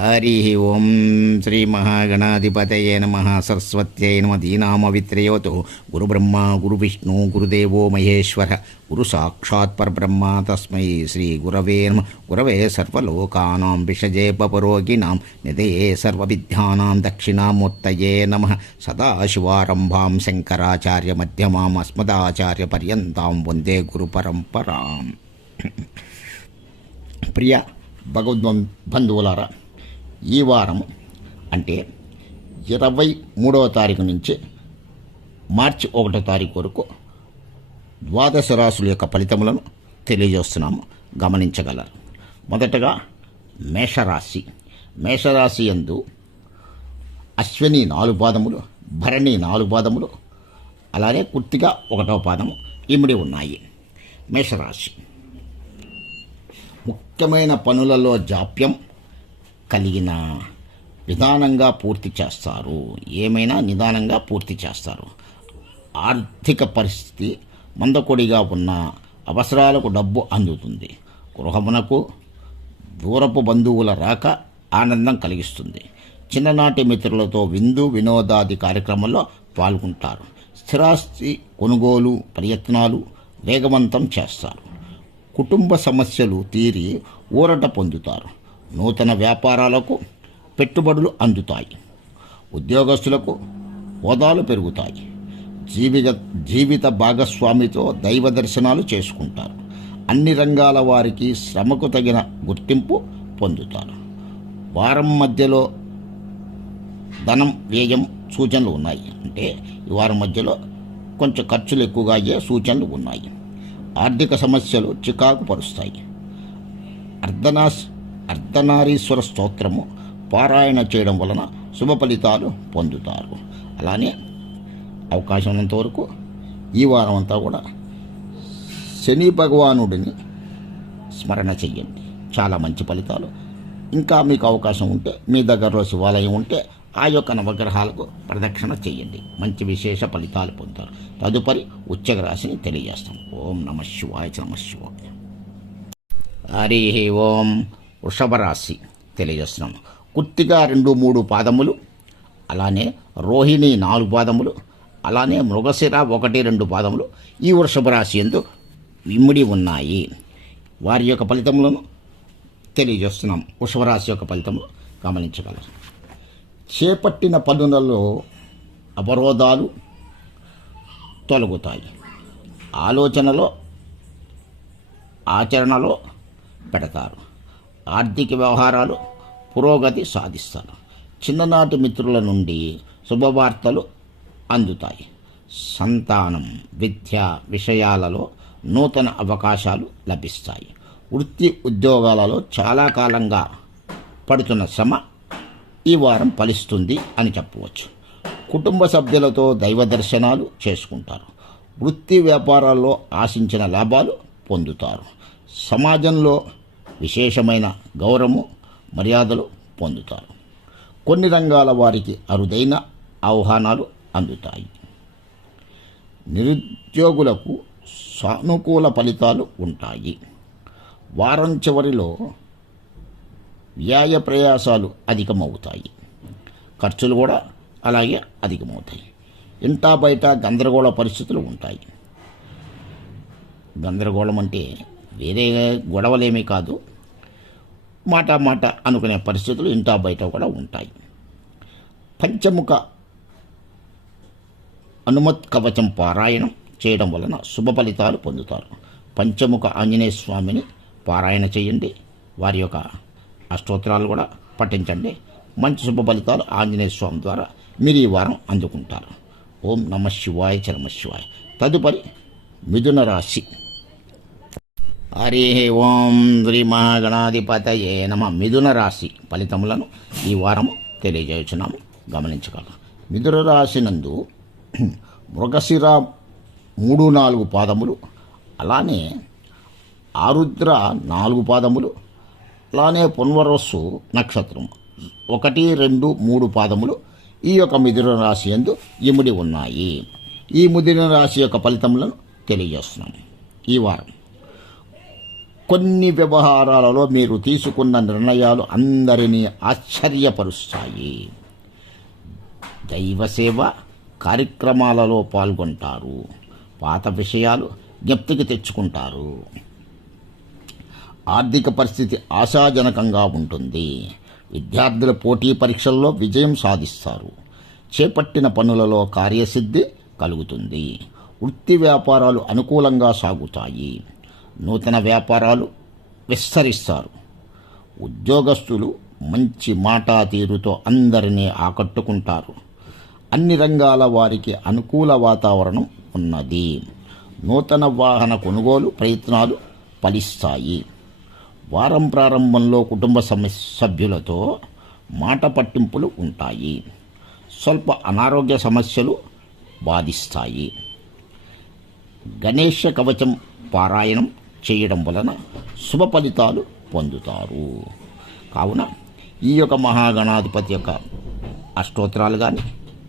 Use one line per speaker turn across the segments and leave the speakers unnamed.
హరి ఓం శ్రీ మహాగణాధిపతయే నమ సరస్వత్యై నమ దీనామవిత్రయోతు గురు విష్ణు గురుదేవో మహేశ్వర గురు సాక్షాత్ పరబ్రహ్మ తస్మై శ్రీ గురవే నమ గురవే సర్వలోకానాం విషజే పపరోగిణాం నిధయే సర్వవిద్యానాం దక్షిణామూర్తయే నమ సదాశివారంభాం శంకరాచార్య మధ్యమాం అస్మదాచార్య పర్యంతాం వందే గురు పరంపరాం ప్రియ భగవద్ బంధువులారా ఈ వారం అంటే ఇరవై మూడవ తారీఖు నుంచి మార్చి ఒకటో తారీఖు వరకు ద్వాదశ రాశుల యొక్క ఫలితములను తెలియజేస్తున్నాము గమనించగలరు మొదటగా మేషరాశి మేషరాశి ఎందు అశ్విని నాలుగు పాదములు భరణి నాలుగు పాదములు అలానే కుర్తిగా ఒకటో పాదము ఇమిడి ఉన్నాయి మేషరాశి ముఖ్యమైన పనులలో జాప్యం కలిగిన నిదానంగా పూర్తి చేస్తారు ఏమైనా నిదానంగా పూర్తి చేస్తారు ఆర్థిక పరిస్థితి మందకొడిగా ఉన్న అవసరాలకు డబ్బు అందుతుంది గృహమునకు దూరపు బంధువుల రాక ఆనందం కలిగిస్తుంది చిన్ననాటి మిత్రులతో విందు వినోదాది కార్యక్రమంలో పాల్గొంటారు స్థిరాస్తి కొనుగోలు ప్రయత్నాలు వేగవంతం చేస్తారు కుటుంబ సమస్యలు తీరి ఊరట పొందుతారు నూతన వ్యాపారాలకు పెట్టుబడులు అందుతాయి ఉద్యోగస్తులకు హోదాలు పెరుగుతాయి జీవిత జీవిత భాగస్వామితో దైవ దర్శనాలు చేసుకుంటారు అన్ని రంగాల వారికి శ్రమకు తగిన గుర్తింపు పొందుతారు వారం మధ్యలో ధనం వ్యయం సూచనలు ఉన్నాయి అంటే ఈ వారం మధ్యలో కొంచెం ఖర్చులు ఎక్కువగా అయ్యే సూచనలు ఉన్నాయి ఆర్థిక సమస్యలు చికాకు పరుస్తాయి అర్ధనాశ అర్ధనారీశ్వర స్తోత్రము పారాయణ చేయడం వలన శుభ ఫలితాలు పొందుతారు అలానే అవకాశం ఉన్నంత వరకు ఈ వారం అంతా కూడా శని భగవానుడిని స్మరణ చెయ్యండి చాలా మంచి ఫలితాలు ఇంకా మీకు అవకాశం ఉంటే మీ దగ్గరలో శివాలయం ఉంటే ఆ యొక్క నవగ్రహాలకు ప్రదక్షిణ చేయండి మంచి విశేష ఫలితాలు పొందుతారు తదుపరి ఉచ్చక రాశిని తెలియజేస్తాం ఓం నమ శివాయ నమ శివాయ హరి ఓం వృషభ రాశి తెలియజేస్తున్నాము కుత్తిగా రెండు మూడు పాదములు అలానే రోహిణి నాలుగు పాదములు అలానే మృగశిర ఒకటి రెండు పాదములు ఈ వృషభ రాశి ఎందు ఇమ్ముడి ఉన్నాయి వారి యొక్క ఫలితములను తెలియజేస్తున్నాం వృషభ రాశి యొక్క ఫలితములు గమనించగలరు చేపట్టిన పనులలో అవరోధాలు తొలగుతాయి ఆలోచనలో ఆచరణలో పెడతారు ఆర్థిక వ్యవహారాలు పురోగతి సాధిస్తాను చిన్ననాటి మిత్రుల నుండి శుభవార్తలు అందుతాయి సంతానం విద్య విషయాలలో నూతన అవకాశాలు లభిస్తాయి వృత్తి ఉద్యోగాలలో చాలా కాలంగా పడుతున్న శ్రమ ఈ వారం ఫలిస్తుంది అని చెప్పవచ్చు కుటుంబ సభ్యులతో దైవ దర్శనాలు చేసుకుంటారు వృత్తి వ్యాపారాల్లో ఆశించిన లాభాలు పొందుతారు సమాజంలో విశేషమైన గౌరవము మర్యాదలు పొందుతారు కొన్ని రంగాల వారికి అరుదైన ఆహ్వానాలు అందుతాయి నిరుద్యోగులకు సానుకూల ఫలితాలు ఉంటాయి వారం చివరిలో వ్యాయ ప్రయాసాలు అధికమవుతాయి ఖర్చులు కూడా అలాగే అధికమవుతాయి ఇంటా బయట గందరగోళ పరిస్థితులు ఉంటాయి గందరగోళం అంటే వేరే గొడవలేమీ కాదు మాట మాట అనుకునే పరిస్థితులు ఇంటా బయట కూడా ఉంటాయి పంచముఖ అనుమత్ కవచం పారాయణం చేయడం వలన శుభ ఫలితాలు పొందుతారు పంచముఖ ఆంజనేయ స్వామిని పారాయణ చేయండి వారి యొక్క అష్టోత్తరాలు కూడా పఠించండి మంచి శుభ ఫలితాలు ఆంజనేయ స్వామి ద్వారా మీరు ఈ వారం అందుకుంటారు ఓం నమ శివాయ చరమ శివాయ తదుపరి మిథున రాశి హరి ఓం శ్రీ మహాగణాధిపతయే నమ మిథున రాశి ఫలితములను ఈ వారము తెలియజేస్తున్నాము గమనించగల మిథున రాశి నందు మృగశిర మూడు నాలుగు పాదములు అలానే ఆరుద్ర నాలుగు పాదములు అలానే పున్వరస్సు నక్షత్రం ఒకటి రెండు మూడు పాదములు ఈ యొక్క మిథున రాశి ఎందు ఇముడి ఉన్నాయి ఈ ముదిన రాశి యొక్క ఫలితములను తెలియజేస్తున్నాము ఈ వారం కొన్ని వ్యవహారాలలో మీరు తీసుకున్న నిర్ణయాలు అందరినీ ఆశ్చర్యపరుస్తాయి దైవసేవ కార్యక్రమాలలో పాల్గొంటారు పాత విషయాలు జ్ఞప్తికి తెచ్చుకుంటారు ఆర్థిక పరిస్థితి ఆశాజనకంగా ఉంటుంది విద్యార్థుల పోటీ పరీక్షల్లో విజయం సాధిస్తారు చేపట్టిన పనులలో కార్యసిద్ధి కలుగుతుంది వృత్తి వ్యాపారాలు అనుకూలంగా సాగుతాయి నూతన వ్యాపారాలు విస్తరిస్తారు ఉద్యోగస్తులు మంచి మాటా తీరుతో అందరినీ ఆకట్టుకుంటారు అన్ని రంగాల వారికి అనుకూల వాతావరణం ఉన్నది నూతన వాహన కొనుగోలు ప్రయత్నాలు ఫలిస్తాయి వారం ప్రారంభంలో కుటుంబ సభ్యులతో మాట పట్టింపులు ఉంటాయి స్వల్ప అనారోగ్య సమస్యలు బాధిస్తాయి గణేష కవచం పారాయణం చేయడం వలన శుభ ఫలితాలు పొందుతారు కావున ఈ యొక్క మహాగణాధిపతి యొక్క అష్టోత్తరాలు కానీ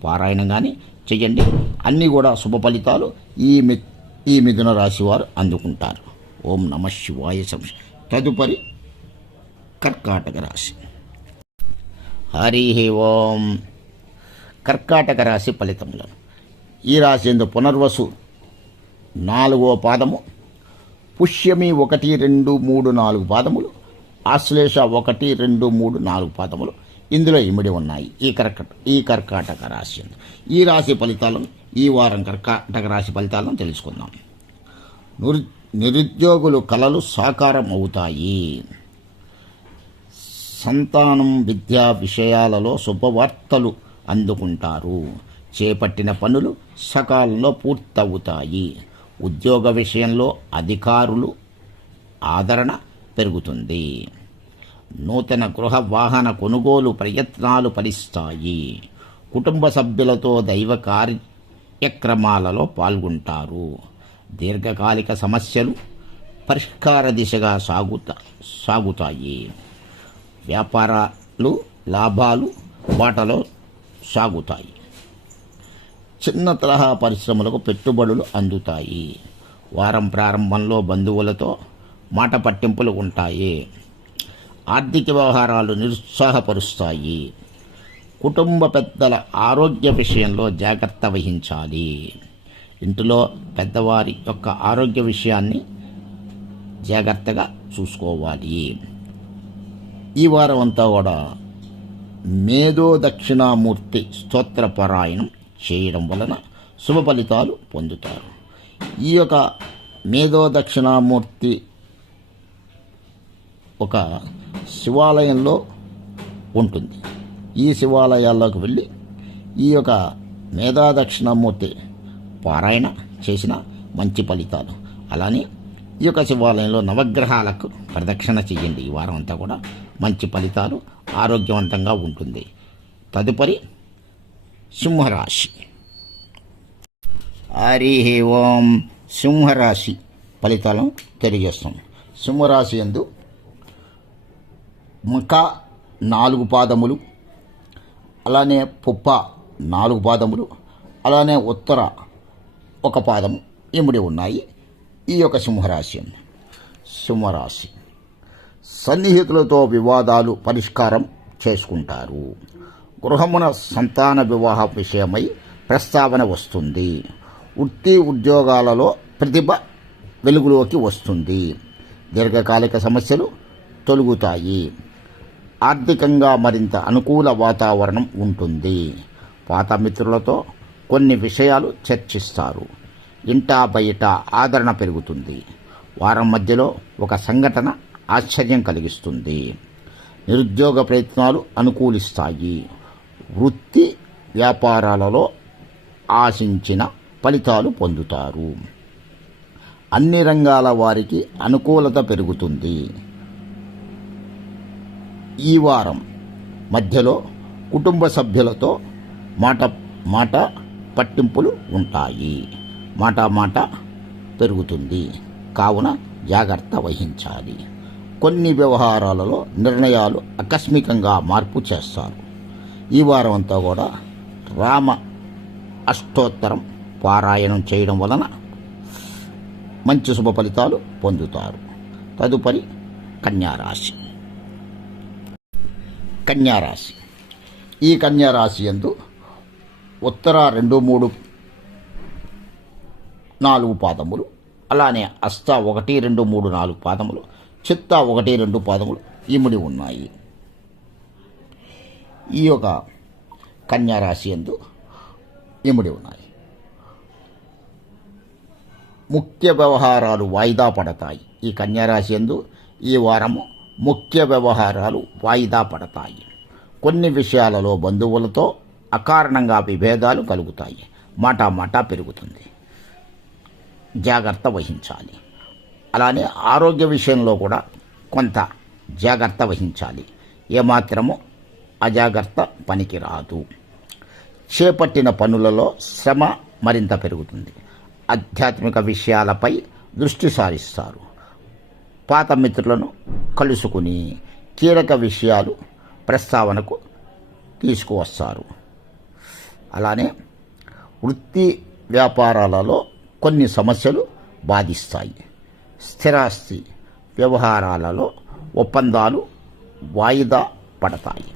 పారాయణం కానీ చేయండి అన్నీ కూడా శుభ ఫలితాలు ఈ మి ఈ మిథున రాశి వారు అందుకుంటారు ఓం నమ శివాయ సంశ తదుపరి కర్కాటక రాశి హరి ఓం కర్కాటక రాశి ఫలితంలో ఈ రాశి ఎందు పునర్వసు నాలుగో పాదము పుష్యమి ఒకటి రెండు మూడు నాలుగు పాదములు ఆశ్లేష ఒకటి రెండు మూడు నాలుగు పాదములు ఇందులో ఇమిడి ఉన్నాయి ఈ కర్కట ఈ కర్కాటక రాశి ఈ రాశి ఫలితాలను ఈ వారం కర్కాటక రాశి ఫలితాలను తెలుసుకుందాం నిరు నిరుద్యోగులు కళలు సాకారం అవుతాయి సంతానం విద్యా విషయాలలో శుభవార్తలు అందుకుంటారు చేపట్టిన పనులు సకాలంలో పూర్తవుతాయి ఉద్యోగ విషయంలో అధికారులు ఆదరణ పెరుగుతుంది నూతన గృహ వాహన కొనుగోలు ప్రయత్నాలు ఫలిస్తాయి కుటుంబ సభ్యులతో దైవ కార్యక్రమాలలో పాల్గొంటారు దీర్ఘకాలిక సమస్యలు పరిష్కార దిశగా సాగుతా సాగుతాయి వ్యాపారాలు లాభాలు బాటలో సాగుతాయి చిన్న తరహా పరిశ్రమలకు పెట్టుబడులు అందుతాయి వారం ప్రారంభంలో బంధువులతో మాట పట్టింపులు ఉంటాయి ఆర్థిక వ్యవహారాలు నిరుత్సాహపరుస్తాయి కుటుంబ పెద్దల ఆరోగ్య విషయంలో జాగ్రత్త వహించాలి ఇంటిలో పెద్దవారి యొక్క ఆరోగ్య విషయాన్ని జాగ్రత్తగా చూసుకోవాలి ఈ వారం అంతా కూడా మేధో దక్షిణామూర్తి స్తోత్రపరాయణం చేయడం వలన శుభ ఫలితాలు పొందుతారు ఈ యొక్క మేధో దక్షిణామూర్తి ఒక శివాలయంలో ఉంటుంది ఈ శివాలయాల్లోకి వెళ్ళి ఈ యొక్క మేధా దక్షిణామూర్తి పారాయణ చేసిన మంచి ఫలితాలు అలానే ఈ యొక్క శివాలయంలో నవగ్రహాలకు ప్రదక్షిణ చేయండి ఈ వారం అంతా కూడా మంచి ఫలితాలు ఆరోగ్యవంతంగా ఉంటుంది తదుపరి సింహరాశి హరి ఓం సింహరాశి ఫలితాలను తెలియజేస్తాం సింహరాశి ఎందు ముఖ నాలుగు పాదములు అలానే పుప్ప నాలుగు పాదములు అలానే ఉత్తర ఒక పాదము ఇముడి ఉన్నాయి ఈ యొక్క సింహరాశి సింహరాశి సన్నిహితులతో వివాదాలు పరిష్కారం చేసుకుంటారు గృహమున సంతాన వివాహ విషయమై ప్రస్తావన వస్తుంది వృత్తి ఉద్యోగాలలో ప్రతిభ వెలుగులోకి వస్తుంది దీర్ఘకాలిక సమస్యలు తొలుగుతాయి ఆర్థికంగా మరింత అనుకూల వాతావరణం ఉంటుంది పాత మిత్రులతో కొన్ని విషయాలు చర్చిస్తారు ఇంటా బయట ఆదరణ పెరుగుతుంది వారం మధ్యలో ఒక సంఘటన ఆశ్చర్యం కలిగిస్తుంది నిరుద్యోగ ప్రయత్నాలు అనుకూలిస్తాయి వృత్తి వ్యాపారాలలో ఆశించిన ఫలితాలు పొందుతారు అన్ని రంగాల వారికి అనుకూలత పెరుగుతుంది ఈ వారం మధ్యలో కుటుంబ సభ్యులతో మాట మాట పట్టింపులు ఉంటాయి మాట మాట పెరుగుతుంది కావున జాగ్రత్త వహించాలి కొన్ని వ్యవహారాలలో నిర్ణయాలు ఆకస్మికంగా మార్పు చేస్తారు ఈ వారం అంతా కూడా రామ అష్టోత్తరం పారాయణం చేయడం వలన మంచి శుభ ఫలితాలు పొందుతారు తదుపరి కన్యారాశి కన్యారాశి ఈ కన్యారాశి ఎందు ఉత్తర రెండు మూడు నాలుగు పాదములు అలానే అస్త ఒకటి రెండు మూడు నాలుగు పాదములు చిత్త ఒకటి రెండు పాదములు ఇముడి ఉన్నాయి ఈ యొక్క కన్యారాశి ఎందు ఇముడి ఉన్నాయి ముఖ్య వ్యవహారాలు వాయిదా పడతాయి ఈ కన్యారాశి ఎందు ఈ వారము ముఖ్య వ్యవహారాలు వాయిదా పడతాయి కొన్ని విషయాలలో బంధువులతో అకారణంగా విభేదాలు కలుగుతాయి మాటా పెరుగుతుంది జాగ్రత్త వహించాలి అలానే ఆరోగ్య విషయంలో కూడా కొంత జాగ్రత్త వహించాలి ఏమాత్రము అజాగ్రత్త పనికిరాదు చేపట్టిన పనులలో శ్రమ మరింత పెరుగుతుంది ఆధ్యాత్మిక విషయాలపై దృష్టి సారిస్తారు పాత మిత్రులను కలుసుకుని కీలక విషయాలు ప్రస్తావనకు తీసుకువస్తారు అలానే వృత్తి వ్యాపారాలలో కొన్ని సమస్యలు బాధిస్తాయి స్థిరాస్తి వ్యవహారాలలో ఒప్పందాలు వాయిదా పడతాయి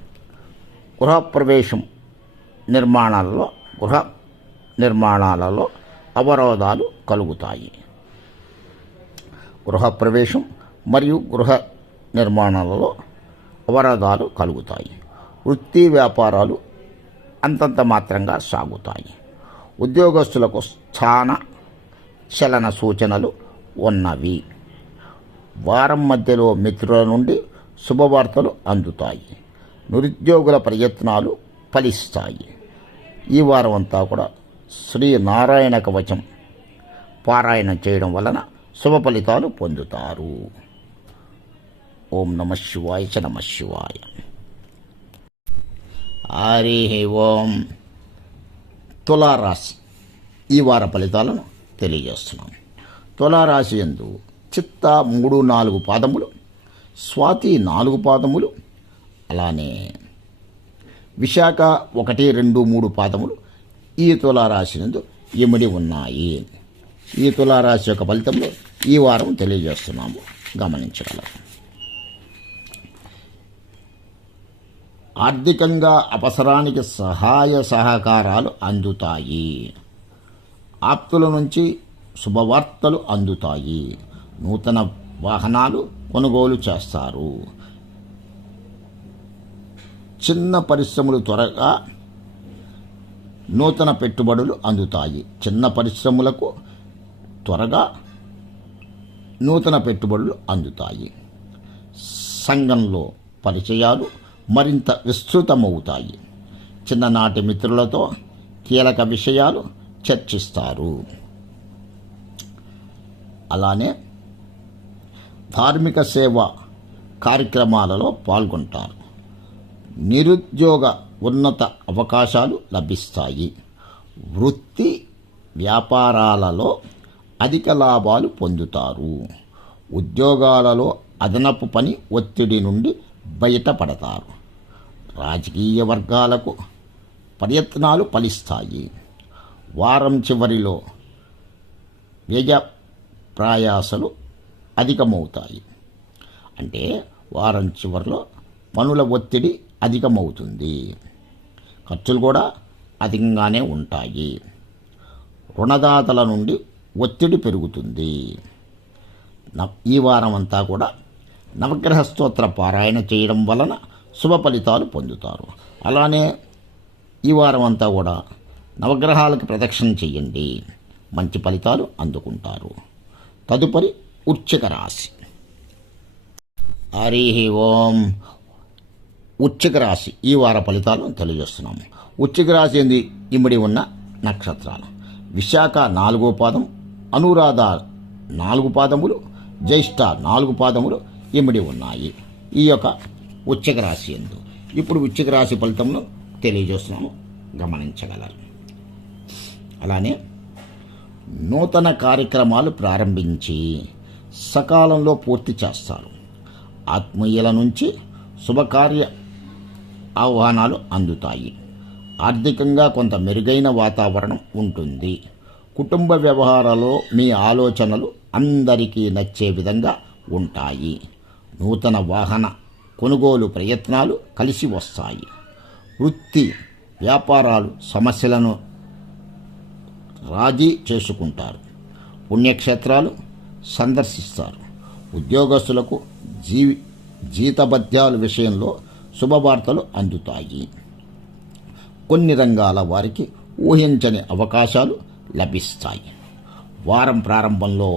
గృహప్రవేశం నిర్మాణాలలో గృహ నిర్మాణాలలో అవరోధాలు కలుగుతాయి గృహప్రవేశం మరియు గృహ నిర్మాణాలలో అవరోధాలు కలుగుతాయి వృత్తి వ్యాపారాలు అంతంత మాత్రంగా సాగుతాయి ఉద్యోగస్తులకు స్థాన చలన సూచనలు ఉన్నవి వారం మధ్యలో మిత్రుల నుండి శుభవార్తలు అందుతాయి నిరుద్యోగుల ప్రయత్నాలు ఫలిస్తాయి ఈ వారం అంతా కూడా శ్రీ నారాయణ కవచం పారాయణం చేయడం వలన శుభ ఫలితాలు పొందుతారు ఓం నమ శివాయ చ నమ శివాయ హరి ఓం తులారాశి ఈ వార ఫలితాలను తెలియజేస్తున్నాం తులారాశి ఎందు చిత్త మూడు నాలుగు పాదములు స్వాతి నాలుగు పాదములు అలానే విశాఖ ఒకటి రెండు మూడు పాదములు ఈ నందు ఇమిడి ఉన్నాయి ఈ తులారాశి యొక్క ఫలితంలో ఈ వారం తెలియజేస్తున్నాము గమనించగలం ఆర్థికంగా అవసరానికి సహాయ సహకారాలు అందుతాయి ఆప్తుల నుంచి శుభవార్తలు అందుతాయి నూతన వాహనాలు కొనుగోలు చేస్తారు చిన్న పరిశ్రమలు త్వరగా నూతన పెట్టుబడులు అందుతాయి చిన్న పరిశ్రమలకు త్వరగా నూతన పెట్టుబడులు అందుతాయి సంఘంలో పరిచయాలు మరింత విస్తృతమవుతాయి చిన్ననాటి మిత్రులతో కీలక విషయాలు చర్చిస్తారు అలానే ధార్మిక సేవ కార్యక్రమాలలో పాల్గొంటారు నిరుద్యోగ ఉన్నత అవకాశాలు లభిస్తాయి వృత్తి వ్యాపారాలలో అధిక లాభాలు పొందుతారు ఉద్యోగాలలో అదనపు పని ఒత్తిడి నుండి బయటపడతారు రాజకీయ వర్గాలకు ప్రయత్నాలు ఫలిస్తాయి వారం చివరిలో వ్యయ ప్రయాసలు అధికమవుతాయి అంటే వారం చివరిలో పనుల ఒత్తిడి అధికమవుతుంది ఖర్చులు కూడా అధికంగానే ఉంటాయి రుణదాతల నుండి ఒత్తిడి పెరుగుతుంది ఈ వారం అంతా కూడా నవగ్రహ స్తోత్ర పారాయణ చేయడం వలన శుభ ఫలితాలు పొందుతారు అలానే ఈ వారం అంతా కూడా నవగ్రహాలకు ప్రదక్షిణ చేయండి మంచి ఫలితాలు అందుకుంటారు తదుపరి ఉచ్చిక రాశి హరి ఓం ఉచ్చిక రాశి ఈ వార ఫలితాలను తెలియజేస్తున్నాము ఉచ్చిక రాశి ఏంది ఇమిడి ఉన్న నక్షత్రాలు విశాఖ నాలుగో పాదం అనురాధ నాలుగు పాదములు జ్యేష్ఠ నాలుగు పాదములు ఇమిడి ఉన్నాయి ఈ యొక్క ఉచ్చిక రాశి ఎందు ఇప్పుడు ఉచ్చిక రాశి ఫలితమును తెలియజేస్తున్నాము గమనించగలరు అలానే నూతన కార్యక్రమాలు ప్రారంభించి సకాలంలో పూర్తి చేస్తారు ఆత్మీయుల నుంచి శుభకార్య ఆహ్వానాలు అందుతాయి ఆర్థికంగా కొంత మెరుగైన వాతావరణం ఉంటుంది కుటుంబ వ్యవహారాలలో మీ ఆలోచనలు అందరికీ నచ్చే విధంగా ఉంటాయి నూతన వాహన కొనుగోలు ప్రయత్నాలు కలిసి వస్తాయి వృత్తి వ్యాపారాలు సమస్యలను రాజీ చేసుకుంటారు పుణ్యక్షేత్రాలు సందర్శిస్తారు ఉద్యోగస్తులకు జీ జీతబద్యాల విషయంలో శుభవార్తలు అందుతాయి కొన్ని రంగాల వారికి ఊహించని అవకాశాలు లభిస్తాయి వారం ప్రారంభంలో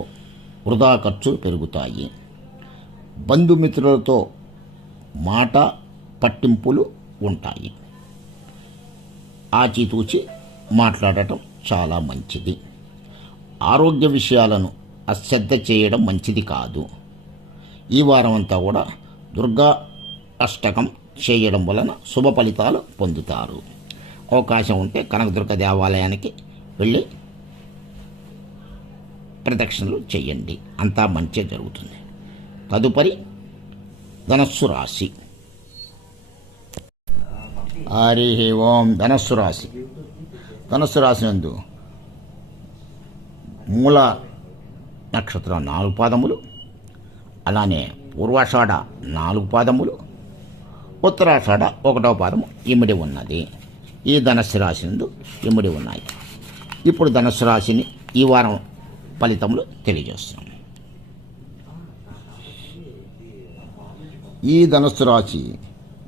వృధా ఖర్చులు పెరుగుతాయి బంధుమిత్రులతో మాట పట్టింపులు ఉంటాయి ఆచితూచి మాట్లాడటం చాలా మంచిది ఆరోగ్య విషయాలను అశ్రద్ధ చేయడం మంచిది కాదు ఈ వారం అంతా కూడా దుర్గా అష్టకం చేయడం వలన శుభ ఫలితాలు పొందుతారు అవకాశం ఉంటే కనకదుర్గ దేవాలయానికి వెళ్ళి ప్రదక్షిణలు చేయండి అంతా మంచిగా జరుగుతుంది తదుపరి ధనస్సు రాశి హరి ఓం ధనస్సు రాశి ధనస్సు రాశి నందు మూల నక్షత్రం నాలుగు పాదములు అలానే పూర్వాషాఢ నాలుగు పాదములు ఉత్తరాషాఢ ఒకటో పాదం ఇమిడి ఉన్నది ఈ ధనస్సు రాశి నుండి ఇమిడి ఉన్నాయి ఇప్పుడు ధనస్సు రాశిని ఈ వారం ఫలితములు తెలియజేస్తున్నాం ఈ ధనస్సు రాశి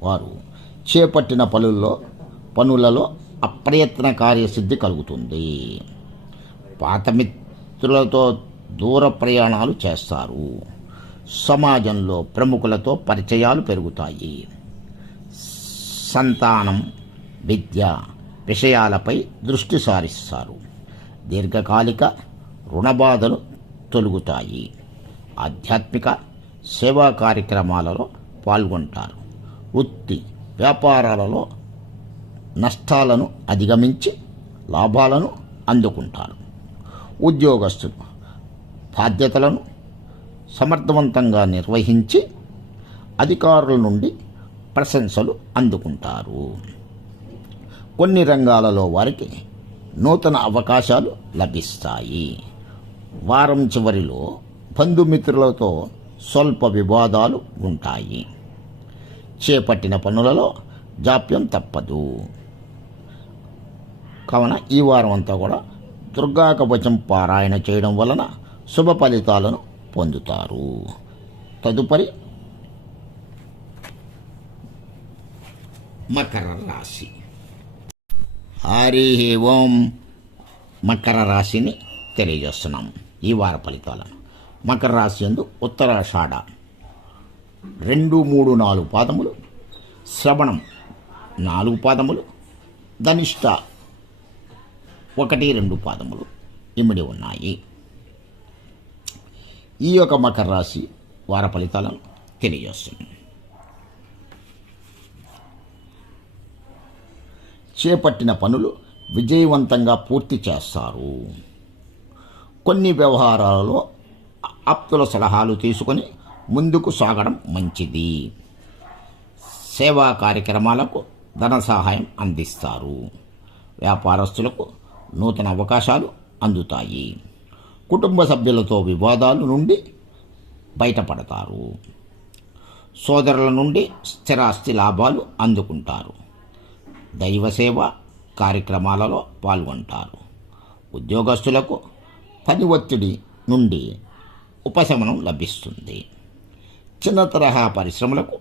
వారు చేపట్టిన పనుల్లో పనులలో అప్రయత్న కార్యసిద్ధి కలుగుతుంది పాత మిత్రులతో దూర ప్రయాణాలు చేస్తారు సమాజంలో ప్రముఖులతో పరిచయాలు పెరుగుతాయి సంతానం విద్య విషయాలపై దృష్టి సారిస్తారు దీర్ఘకాలిక రుణబాధలు తొలుగుతాయి ఆధ్యాత్మిక సేవా కార్యక్రమాలలో పాల్గొంటారు వృత్తి వ్యాపారాలలో నష్టాలను అధిగమించి లాభాలను అందుకుంటారు ఉద్యోగస్తులు బాధ్యతలను సమర్థవంతంగా నిర్వహించి అధికారుల నుండి ప్రశంసలు అందుకుంటారు కొన్ని రంగాలలో వారికి నూతన అవకాశాలు లభిస్తాయి వారం చివరిలో బంధుమిత్రులతో స్వల్ప వివాదాలు ఉంటాయి చేపట్టిన పనులలో జాప్యం తప్పదు కావున ఈ వారం అంతా కూడా దుర్గా కవచం పారాయణ చేయడం వలన శుభ ఫలితాలను పొందుతారు తదుపరి మకర రాశి హరి ఓం మకర రాశిని తెలియజేస్తున్నాం ఈ వార ఫలితాలను మకర రాశి ఎందు ఉత్తరాషాఢ రెండు మూడు నాలుగు పాదములు శ్రవణం నాలుగు పాదములు ధనిష్ట ఒకటి రెండు పాదములు ఇమిడి ఉన్నాయి ఈ యొక్క మకర రాశి వార ఫలితాలను తెలియజేస్తుంది చేపట్టిన పనులు విజయవంతంగా పూర్తి చేస్తారు కొన్ని వ్యవహారాలలో ఆప్తుల సలహాలు తీసుకొని ముందుకు సాగడం మంచిది సేవా కార్యక్రమాలకు ధన సహాయం అందిస్తారు వ్యాపారస్తులకు నూతన అవకాశాలు అందుతాయి కుటుంబ సభ్యులతో వివాదాలు నుండి బయటపడతారు సోదరుల నుండి స్థిరాస్తి లాభాలు అందుకుంటారు దైవసేవ కార్యక్రమాలలో పాల్గొంటారు ఉద్యోగస్తులకు పని ఒత్తిడి నుండి ఉపశమనం లభిస్తుంది చిన్న తరహా పరిశ్రమలకు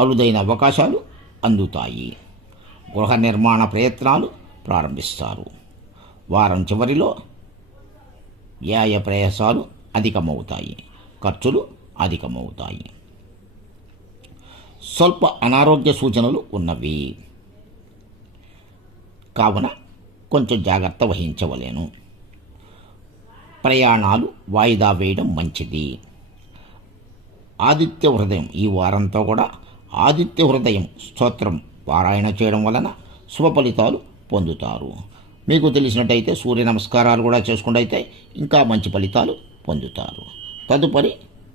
అరుదైన అవకాశాలు అందుతాయి గృహ నిర్మాణ ప్రయత్నాలు ప్రారంభిస్తారు వారం చివరిలో వ్యాయ ప్రయాసాలు అధికమవుతాయి ఖర్చులు అధికమవుతాయి స్వల్ప అనారోగ్య సూచనలు ఉన్నవి కావున కొంచెం జాగ్రత్త వహించవలేను ప్రయాణాలు వాయిదా వేయడం మంచిది ఆదిత్య హృదయం ఈ వారంతో కూడా ఆదిత్య హృదయం స్తోత్రం పారాయణ చేయడం వలన శుభ ఫలితాలు పొందుతారు మీకు తెలిసినట్టయితే సూర్య నమస్కారాలు కూడా అయితే ఇంకా మంచి ఫలితాలు పొందుతారు తదుపరి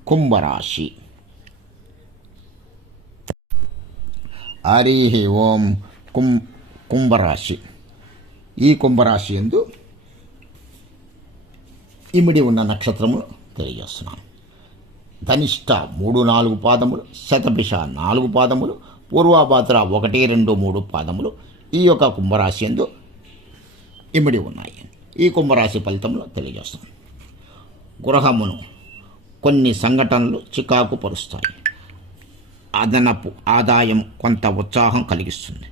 కుంభరాశి హరి ఓం కుంభ కుంభరాశి ఈ కుంభరాశి ఎందు ఇమిడి ఉన్న నక్షత్రములు తెలియజేస్తున్నాను ధనిష్ట మూడు నాలుగు పాదములు శతభిష నాలుగు పాదములు పూర్వాభాద్ర ఒకటి రెండు మూడు పాదములు ఈ యొక్క కుంభరాశి ఎందు ఇమిడి ఉన్నాయి ఈ కుంభరాశి ఫలితంలో తెలియజేస్తున్నాను గృహమును కొన్ని సంఘటనలు చికాకు పరుస్తాయి అదనపు ఆదాయం కొంత ఉత్సాహం కలిగిస్తుంది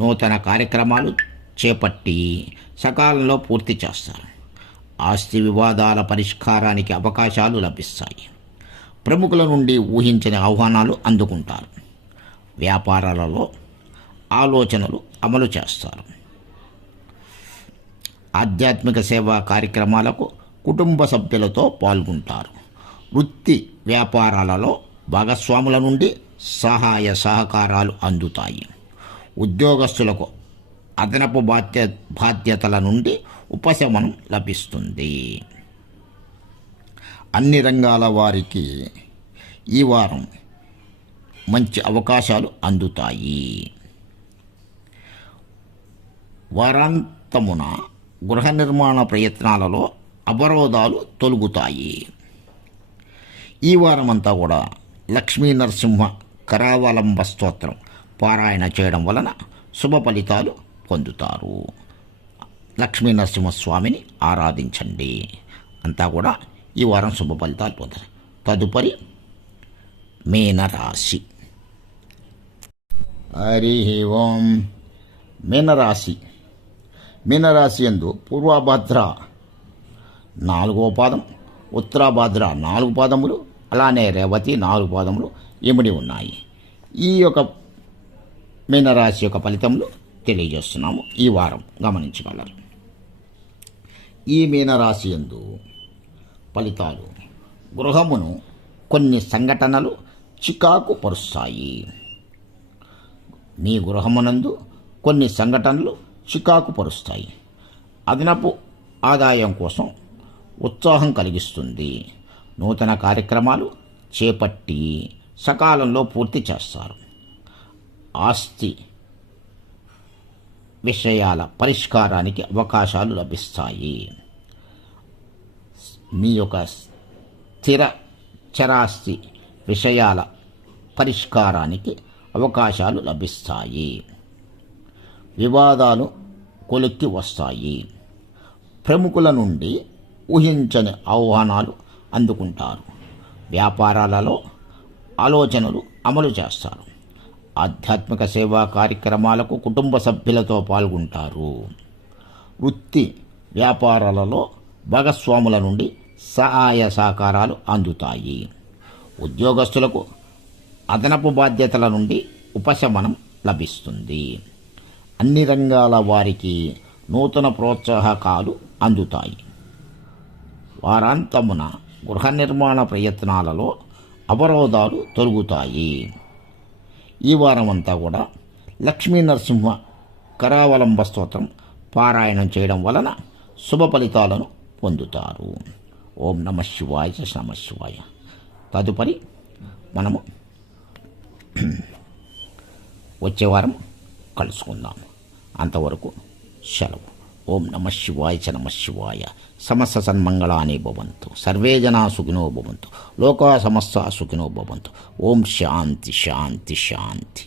నూతన కార్యక్రమాలు చేపట్టి సకాలంలో పూర్తి చేస్తారు ఆస్తి వివాదాల పరిష్కారానికి అవకాశాలు లభిస్తాయి ప్రముఖుల నుండి ఊహించని ఆహ్వానాలు అందుకుంటారు వ్యాపారాలలో ఆలోచనలు అమలు చేస్తారు ఆధ్యాత్మిక సేవా కార్యక్రమాలకు కుటుంబ సభ్యులతో పాల్గొంటారు వృత్తి వ్యాపారాలలో భాగస్వాముల నుండి సహాయ సహకారాలు అందుతాయి ఉద్యోగస్తులకు అదనపు బాధ్య బాధ్యతల నుండి ఉపశమనం లభిస్తుంది అన్ని రంగాల వారికి ఈ వారం మంచి అవకాశాలు అందుతాయి వారాంతమున గృహ నిర్మాణ ప్రయత్నాలలో అవరోధాలు తొలుగుతాయి ఈ వారమంతా కూడా లక్ష్మీ నరసింహ కరావలంబ స్తోత్రం పారాయణ చేయడం వలన శుభ ఫలితాలు పొందుతారు లక్ష్మీనరసింహస్వామిని ఆరాధించండి అంతా కూడా ఈ వారం శుభ ఫలితాలు పొందారు తదుపరి మీనరాశి హరి ఓం మీనరాశి మీనరాశి ఎందు పూర్వభద్ర నాలుగో పాదం ఉత్తరాభద్ర నాలుగు పాదములు అలానే రేవతి నాలుగు పాదములు ఇమిడి ఉన్నాయి ఈ యొక్క మీనరాశి యొక్క ఫలితంలో తెలియజేస్తున్నాము ఈ వారం గమనించగలరు ఈ మీనరాశి ఎందు ఫలితాలు గృహమును కొన్ని సంఘటనలు చికాకు పరుస్తాయి మీ గృహమునందు కొన్ని సంఘటనలు చికాకు పరుస్తాయి అదనపు ఆదాయం కోసం ఉత్సాహం కలిగిస్తుంది నూతన కార్యక్రమాలు చేపట్టి సకాలంలో పూర్తి చేస్తారు ఆస్తి విషయాల పరిష్కారానికి అవకాశాలు లభిస్తాయి మీ యొక్క స్థిర చరాస్తి విషయాల పరిష్కారానికి అవకాశాలు లభిస్తాయి వివాదాలు కొలిక్కి వస్తాయి ప్రముఖుల నుండి ఊహించని ఆహ్వానాలు అందుకుంటారు వ్యాపారాలలో ఆలోచనలు అమలు చేస్తారు ఆధ్యాత్మిక సేవా కార్యక్రమాలకు కుటుంబ సభ్యులతో పాల్గొంటారు వృత్తి వ్యాపారాలలో భాగస్వాముల నుండి సహాయ సహకారాలు అందుతాయి ఉద్యోగస్తులకు అదనపు బాధ్యతల నుండి ఉపశమనం లభిస్తుంది అన్ని రంగాల వారికి నూతన ప్రోత్సాహకాలు అందుతాయి వారాంతమున గృహ నిర్మాణ ప్రయత్నాలలో అవరోధాలు తొలుగుతాయి ఈ వారం అంతా కూడా లక్ష్మీ నరసింహ కరావలంబ స్తోత్రం పారాయణం చేయడం వలన శుభ ఫలితాలను పొందుతారు ఓం నమ శివాయ నమ శివాయ తదుపరి మనము వచ్చే వారం కలుసుకుందాం అంతవరకు సెలవు ఓం నమ శివాయ చ నమ శివాయ సమస్త సన్మంగళాని భవంతు సర్వే జనా సుఖినో భవంతు లోకా సమస్త సుఖినో భవంతు ఓం శాంతి శాంతి శాంతి